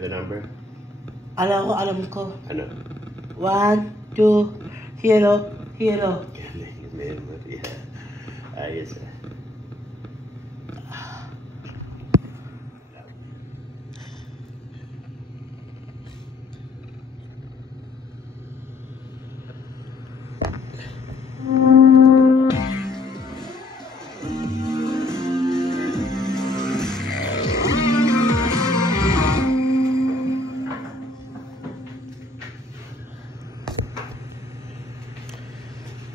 the number? Alam ko. Ano? 1, 2, 0, 0. Galing, memory. Ayos ah.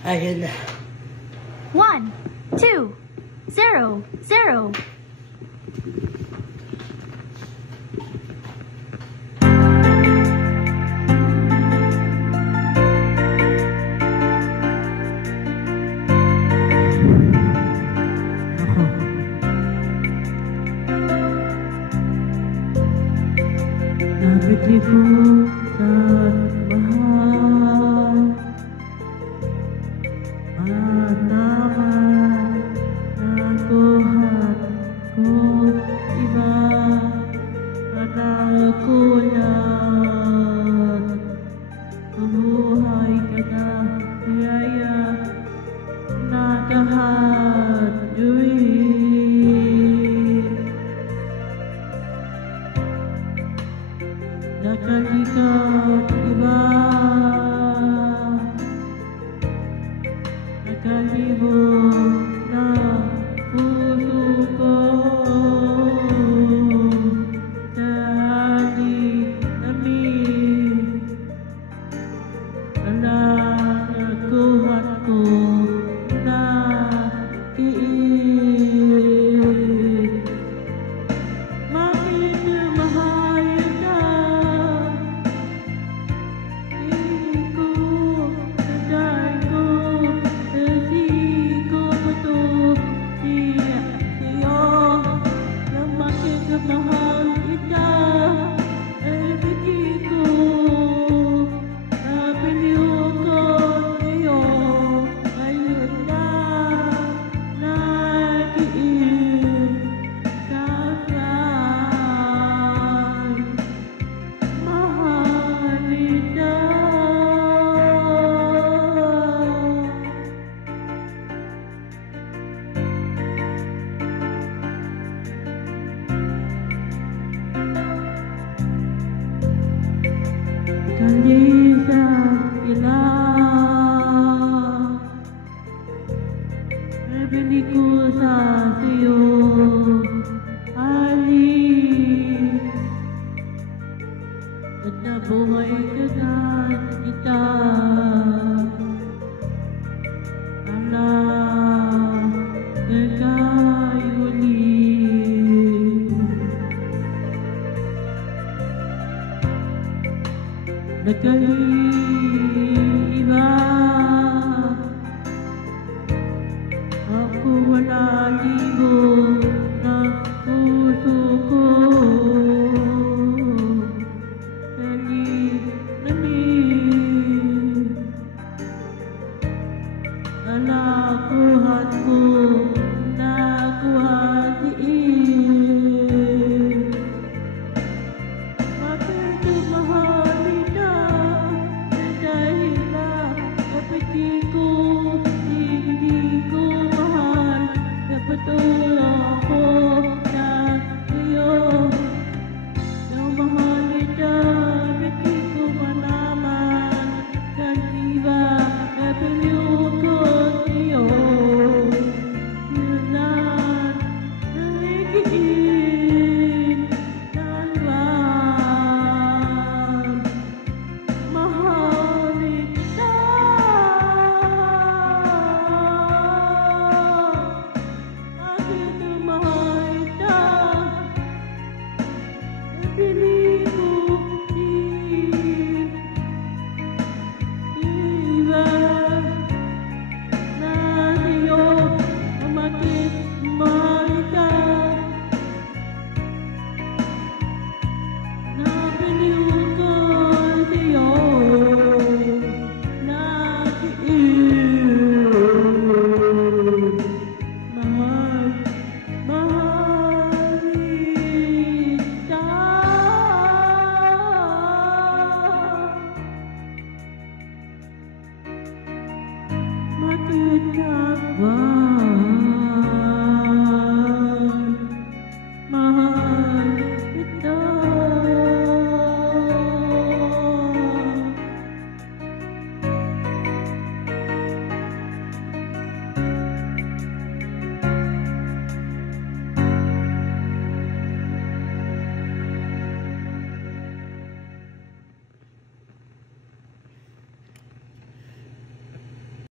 Ayan na. 1, 2, 0, 0. Napili ko sa mahal at naman nakuhan ko iba at ako yan. Mabuhay ka na kaya nakahadyuin. Nakalikat iba, nakalibot na puso ko sa aling nakuhat ko na iin. Bakit mahal ka? Hindi ko naday ko, hindi ko ito sa'yo. Na bakit mahal ka? Hindi ko napiliw ko sa'yo. Ngayon na nag-iin ka kay mahalin na. Kalisa ilang nabili ko sa sa'yo, alin at nabuhay ka na kita. Alam nagkayunin nagkaiba. Ako wala libo